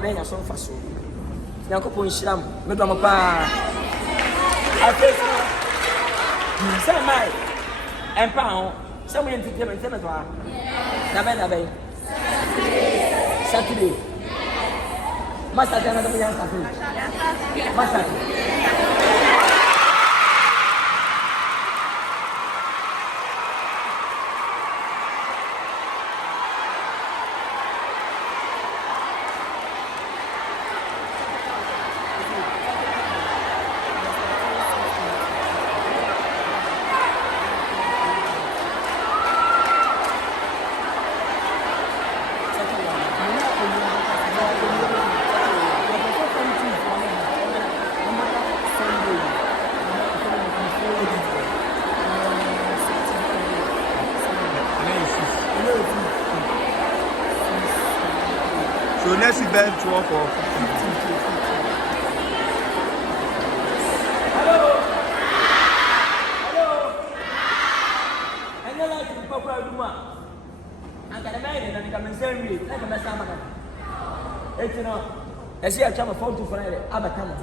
na nya so mfa so nyankopon hyiram me do pa afeso say mai empa ho say mo entertainment say me do a na be Saturday Master Jana do yan Saturday Master So next event 12 or 15. Hello. I know like the Papa Duma. I got a man and I'm saying me, like a Massama. It's you know, I see a chama phone to Friday, Abatama.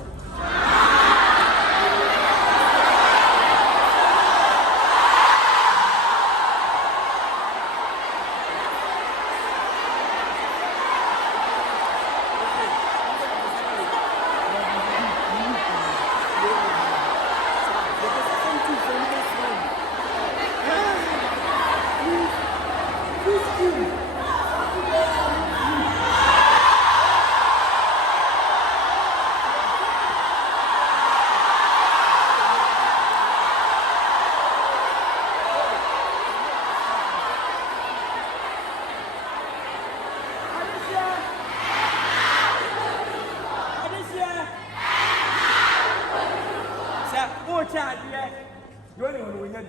You only want to win it.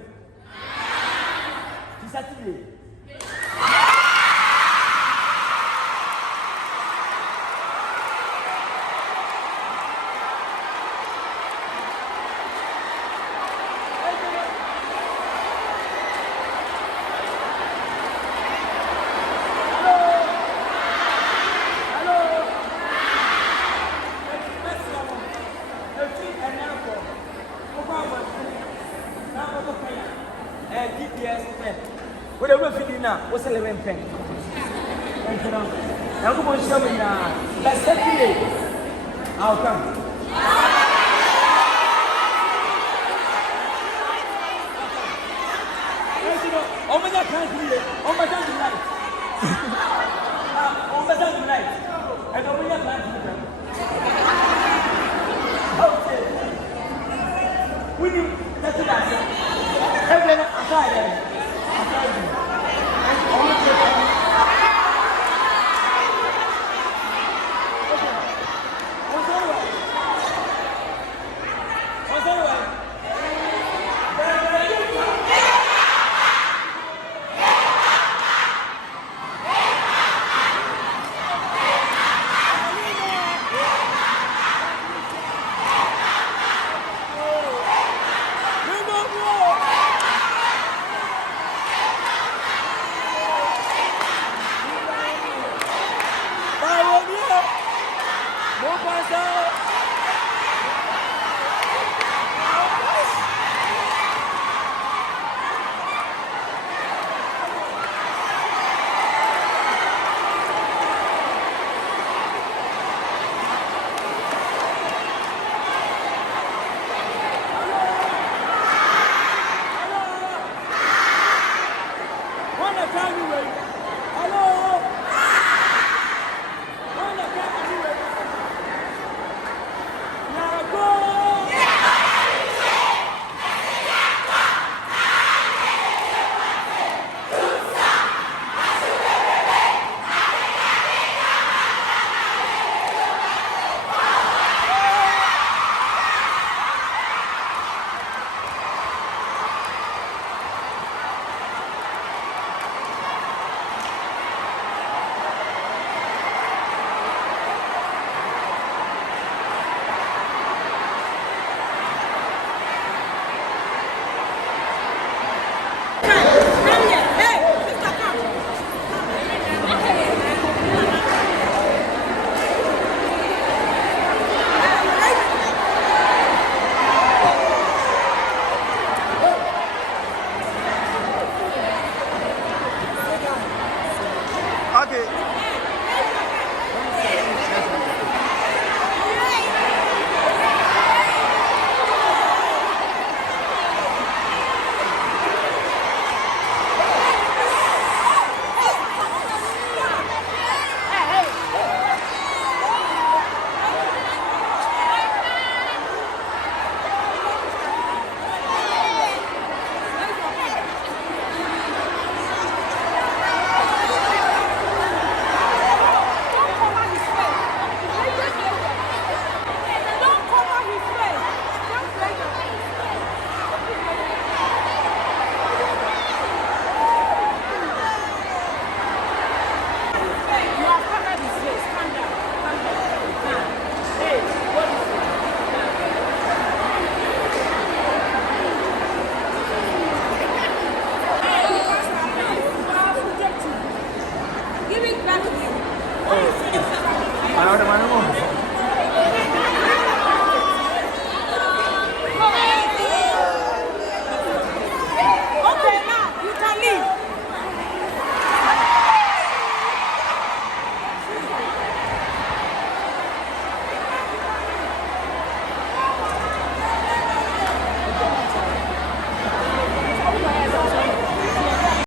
It's Saturday. GPS what are we feeling now? What's the level pen? I'm going to show me now. That's Saturday. I'll come. Oh my God, can't see it. Oh my God, tonight. Oh my God, tonight. I don't want to